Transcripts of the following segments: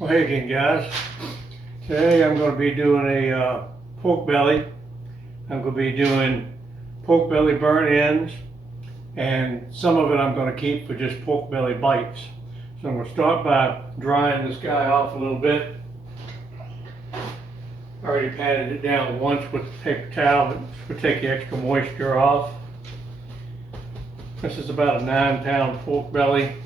Well, hey again, guys. Today I'm going to be doing a pork belly. I'm going to be doing pork belly burnt-ends, and some of it I'm going to keep for just pork belly bites. So I'm going to start by drying this guy off a little bit. I already patted it down once with a paper towel to take the extra moisture off. This is about a 9-pound pork belly.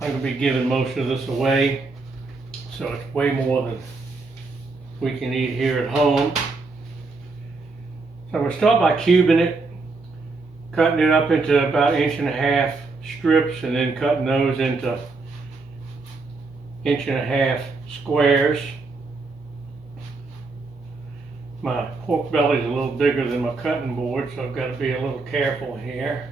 I'm going to be giving most of this away, so it's way more than we can eat here at home. So I'm going to start by cubing it, cutting it up into about 1.5 inch strips, and then cutting those into 1.5 inch squares. My pork belly is a little bigger than my cutting board, so I've got to be a little careful here.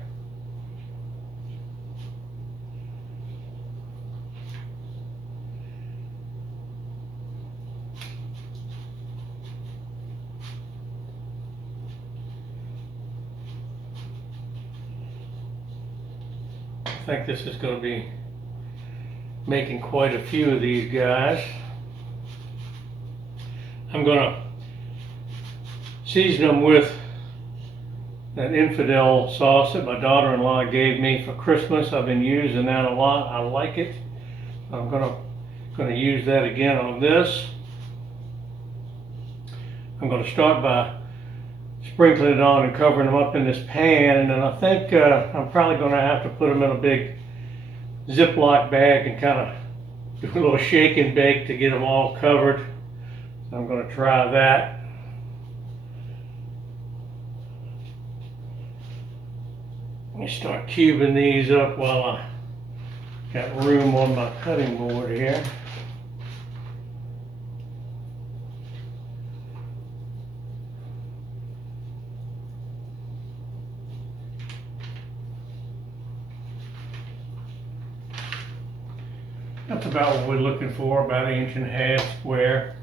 I think this is going to be making quite a few of these guys. I'm going to season them with that infidel sauce that my daughter-in-law gave me for Christmas. I've been using that a lot. I like it. I'm going to use that again on this. I'm going to start by sprinkling it on and covering them up in this pan, and then I think I'm probably going to have to put them in a big Ziploc bag and kind of do a little shake and bake to get them all covered. So I'm going to try that. Let me start cubing these up while I got room on my cutting board here. That's about what we're looking for, about 1.5 inch square.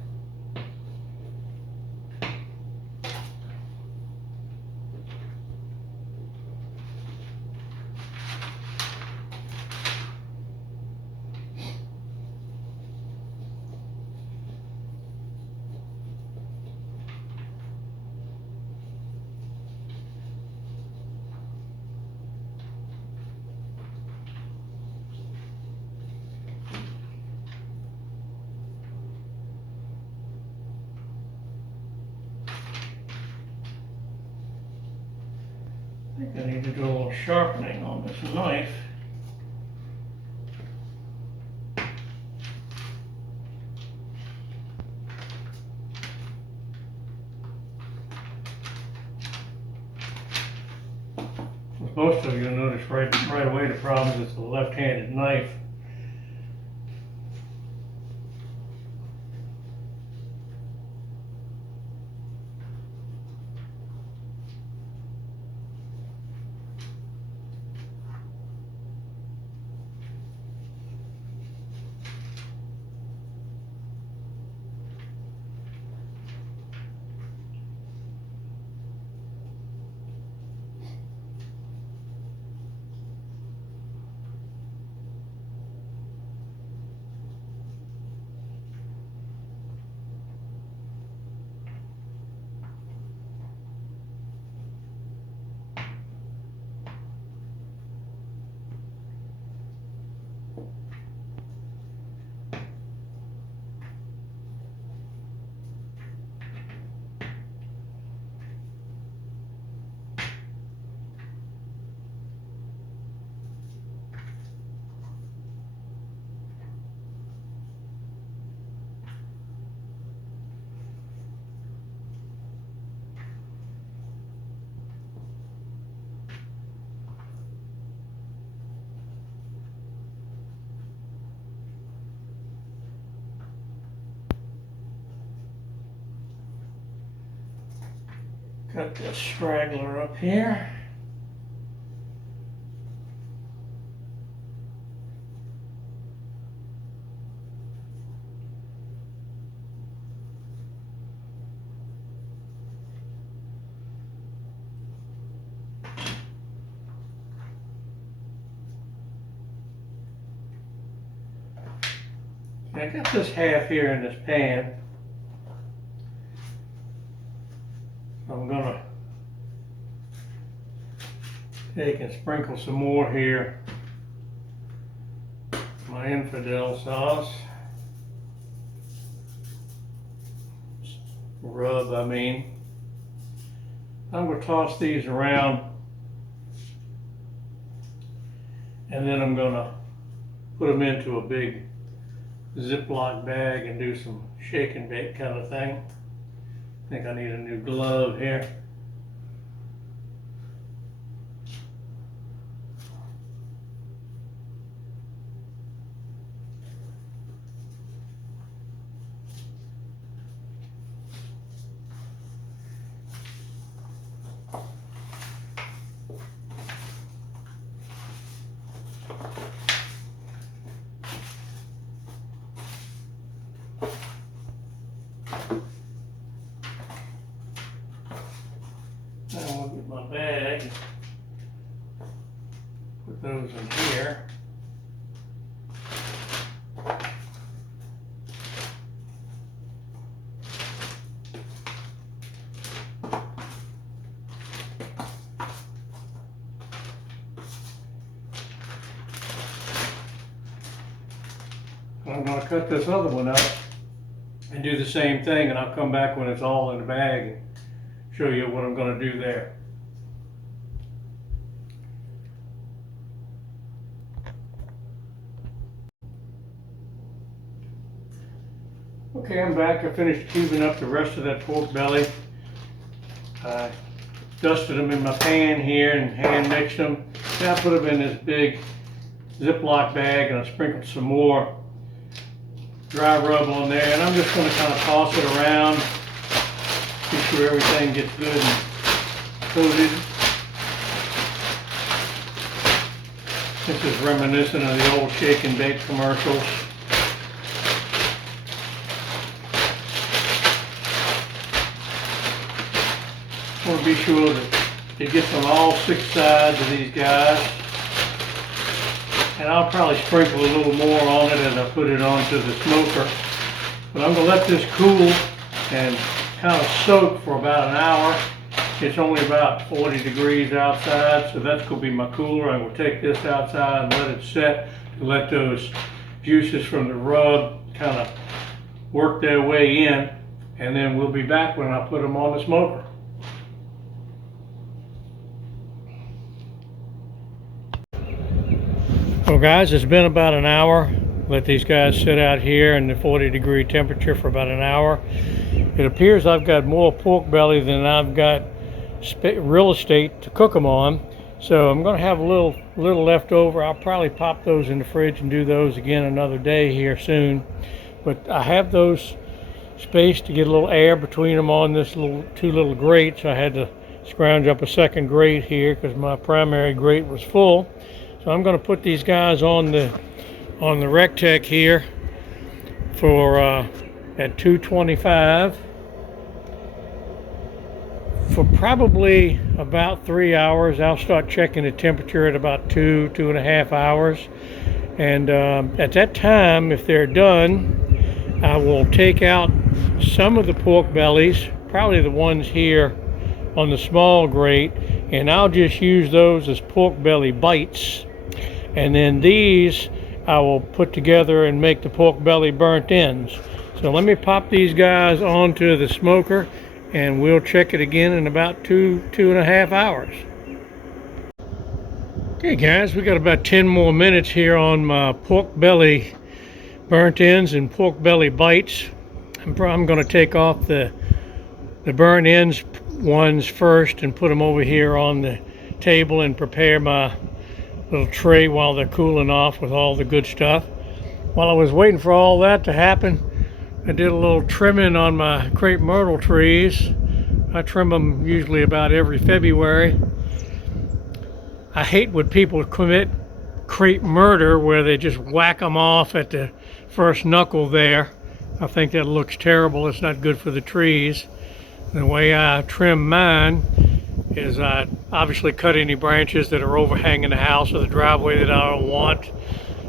I think I need to do a little sharpening on this knife. Most of you will notice right away the problem is it's a left-handed knife. Got this straggler up here. I got this half here in this pan. I'm gonna take and sprinkle some more here. My infidel sauce. Rub, I mean. I'm gonna toss these around, and then I'm gonna put them into a big Ziploc bag and do some shake and bake kind of thing. I think I need a new glove here. Now I'll get my bag, put those in here. I'm going to cut this other one up and do the same thing, and I'll come back when it's all in the bag and show you what I'm going to do there. Okay, I'm back. I finished cubing up the rest of that pork belly. I dusted them in my pan here and hand mixed them. Now I put them in this big Ziploc bag, and I sprinkled some more dry rub on there, and I'm just going to kind of toss it around, make sure everything gets good and coated. This is reminiscent of the old shake and bake commercials. I want to be sure that it gets on all 6 sides of these guys. And I'll probably sprinkle a little more on it as I put it onto the smoker. But I'm going to let this cool and kind of soak for about an hour. It's only about 40 degrees outside, so that's going to be my cooler. I'm going to take this outside and let it set to let those juices from the rub kind of work their way in. And then we'll be back when I put them on the smoker. Well guys, it's been about an hour. Let these guys sit out here in the 40-degree temperature for about an hour. It appears I've got more pork belly than I've got real estate to cook them on. So I'm going to have a little left over. I'll probably pop those in the fridge and do those again another day here soon. But I have those spaced to get a little air between them on this two little grates. I had to scrounge up a second grate here because my primary grate was full. So I'm going to put these guys on the Rectech here for at 225 for probably about 3 hours. I'll start checking the temperature at about 2.5 hours, and at that time, if they're done, I will take out some of the pork bellies, probably the ones here on the small grate, and I'll just use those as pork belly bites. And then these I will put together and make the pork belly burnt ends. So let me pop these guys onto the smoker and we'll check it again in about 2.5 hours. Okay guys, we got about 10 more minutes here on my pork belly burnt ends and pork belly bites. I'm going to take off the burnt ends ones first and put them over here on the table and prepare my little tray while they're cooling off with all the good stuff. While I was waiting for all that to happen, I did a little trimming on my crepe myrtle trees. I trim them usually about every February. I hate when people commit crepe murder where they just whack them off at the first knuckle there. I think that looks terrible. It's not good for the trees. And the way I trim mine is I obviously cut any branches that are overhanging the house or the driveway that I don't want,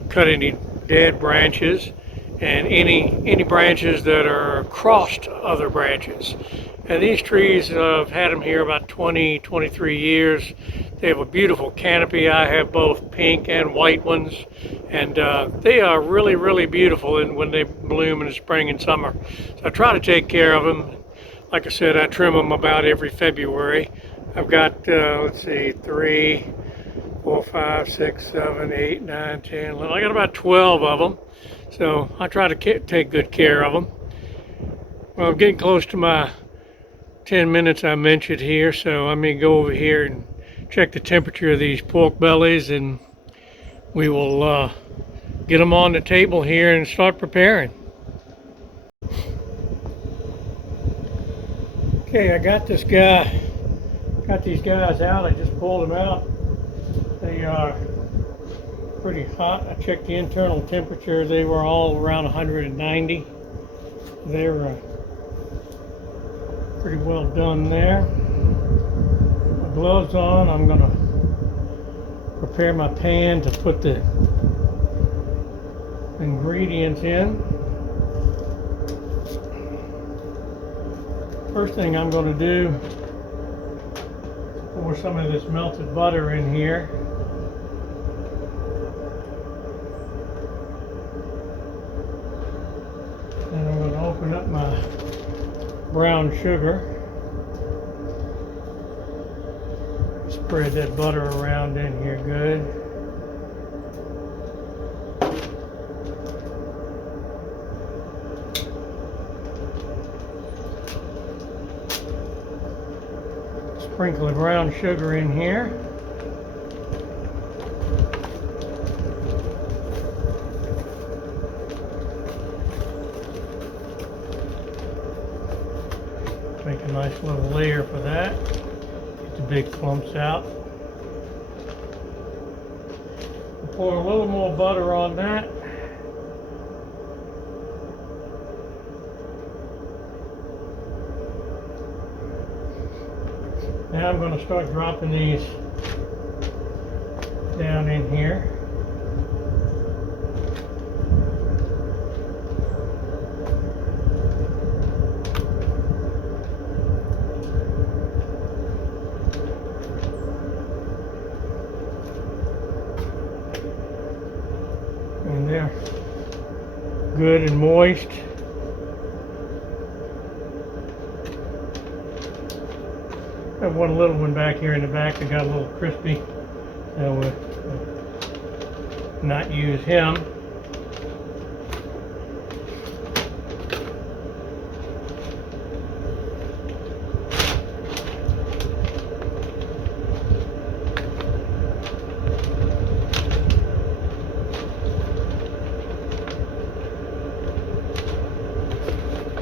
cut any dead branches, and any branches that are crossed other branches. And these trees, I've had them here about 23 years. They have a beautiful canopy. I have both pink and white ones, and they are really beautiful and when they bloom in the spring and summer. So I try to take care of them. Like I said, I trim them about every February. I've got, let's see, 3, 4, 5, 6, 7, 8, 9, 10, 11. I got about 12 of them. So I try to take good care of them. Well, I'm getting close to my 10 minutes I mentioned here, so I'm going to go over here and check the temperature of these pork bellies, and we will get them on the table here and start preparing. Okay, I got these guys out. I just pulled them out. They are pretty hot. I checked the internal temperature. They were all around 190. They're pretty well done there. My gloves on. I'm going to prepare my pan to put the ingredients in. First thing I'm going to do, pour some of this melted butter in here. And I'm going to open up my brown sugar. Spread that butter around in here good. Sprinkle the brown sugar in here. Make a nice little layer for that. Get the big clumps out. Pour a little more butter on that. Now I'm going to start dropping these down in here. And they're good and moist. I have one little one back here in the back that got a little crispy. So we'll not use him.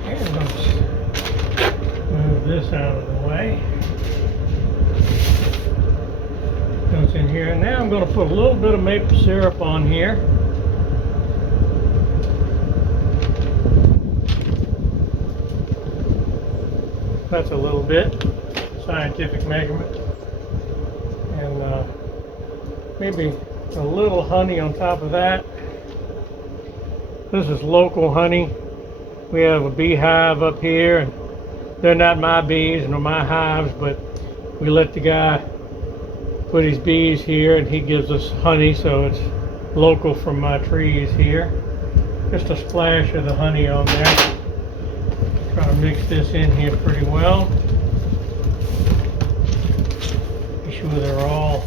And let's move this out of the way. Goes in here, and now I'm going to put a little bit of maple syrup on here. That's a little bit, scientific measurement, and maybe a little honey on top of that. This is local honey. We have a beehive up here, and they're not my bees nor my hives, but we let the guy put his bees here, and he gives us honey, so it's local from my trees here. Just a splash of the honey on there. Try to mix this in here pretty well. Be sure they're all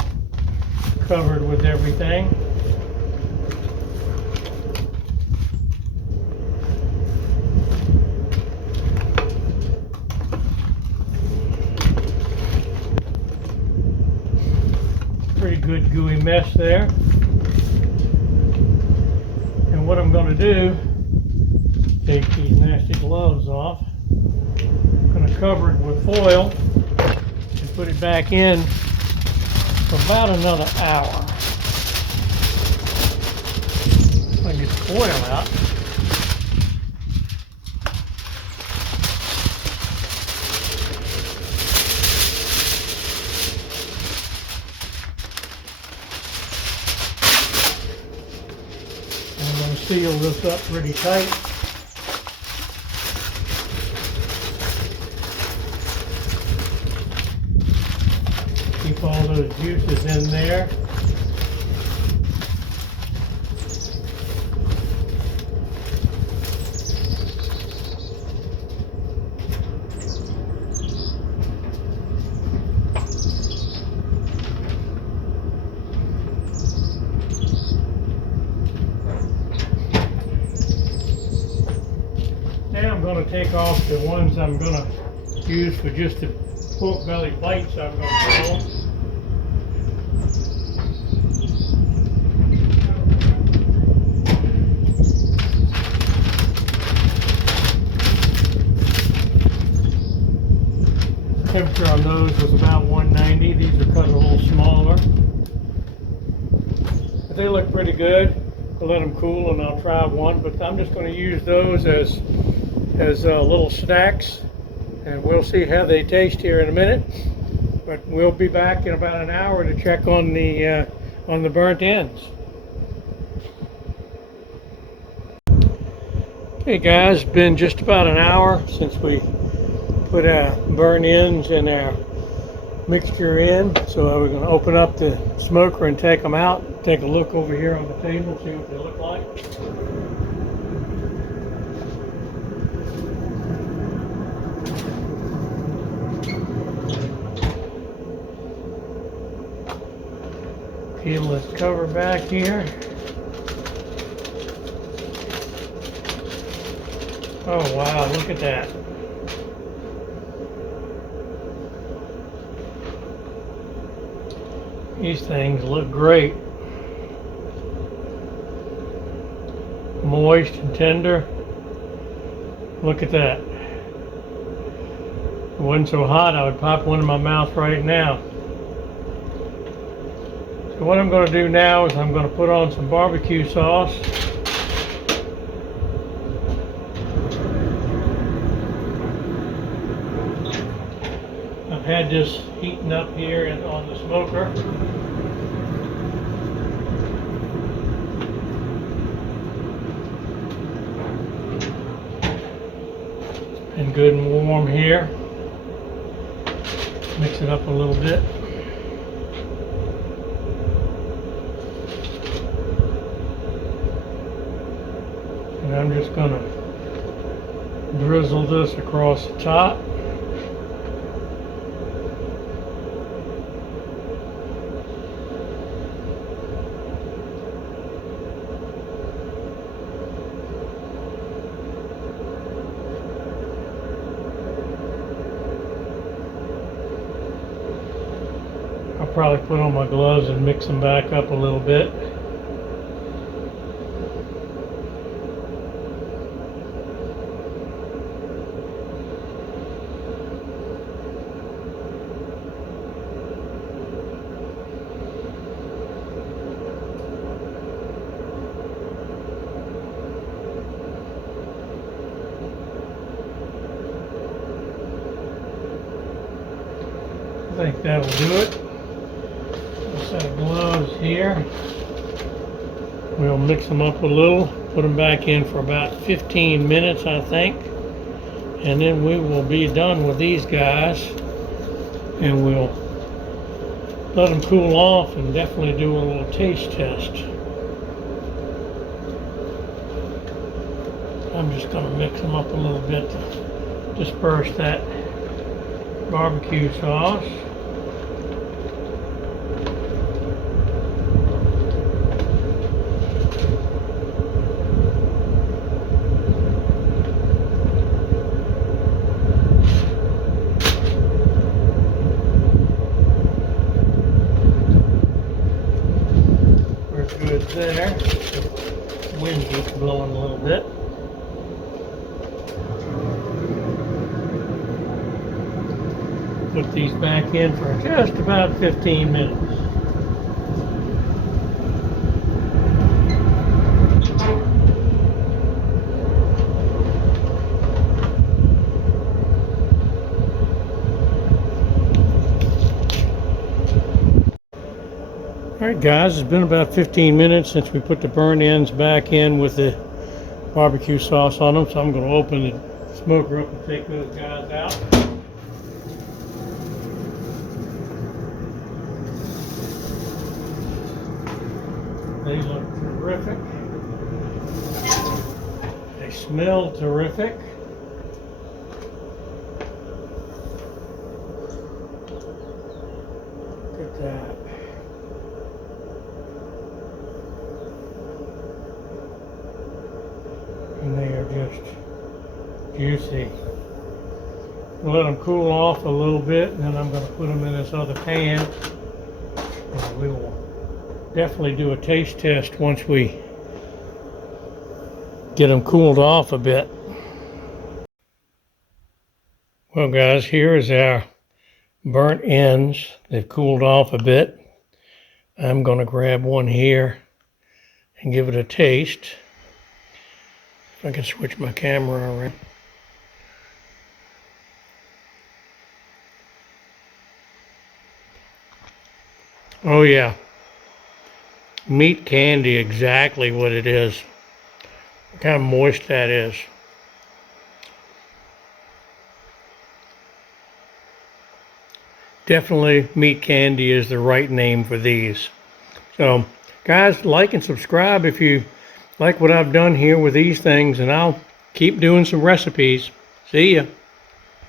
covered with everything. Pretty good gooey mess there. And what I'm going to do, take these nasty gloves off. I'm going to cover it with foil and put it back in for about another hour. I get the foil out. seal this up pretty tight. Keep all those juices in there. Now I'm going to take off the ones I'm going to use for just the pork belly plates I'm going to put on. Temperature on those was about 190. These are cut a little smaller. But they look pretty good. I'll let them cool and I'll try one, but I'm just going to use those as little snacks, and we'll see how they taste here in a minute. But we'll be back in about an hour to check on the burnt ends. Okay guys, it's been just about an hour since we put our burnt ends and our mixture in, so we're going to open up the smoker and take them out. Take a look over here on the table, see what they look like. Peel this cover back here. Oh wow, look at that. These things look great. Moist and tender. Look at that. If it wasn't so hot, I would pop one in my mouth right now. So what I'm going to do now is I'm going to put on some barbecue sauce. I've had this heating up here on the smoker. It's been good and warm here. Mix it up a little bit. And I'm just going to drizzle this across the top. I'll probably put on my gloves and mix them back up a little bit. I think that will do it. A set of gloves here. We'll mix them up a little, put them back in for about 15 minutes, I think. And then we will be done with these guys. And we'll let them cool off and definitely do a little taste test. I'm just going to mix them up a little bit to disperse that barbecue sauce. We're good there. The wind keeps blowing a little bit. Put these back in for just about 15 minutes. Alright guys, it's been about 15 minutes since we put the burnt ends back in with the barbecue sauce on them, so I'm going to open the smoker up and take those guys out. They look terrific. They smell terrific. Look at that. And they are just juicy. We'll let them cool off a little bit, and then I'm going to put them in this other pan. And we will definitely do a taste test once we get them cooled off a bit. Well guys, here is our burnt ends. They've cooled off a bit. I'm going to grab one here and give it a taste. If I can switch my camera around. Oh yeah, meat candy, exactly what it is. Look how moist that is. Definitely meat candy is the right name for these. So guys, like and subscribe if you like what I've done here with these things, and I'll keep doing some recipes. See ya.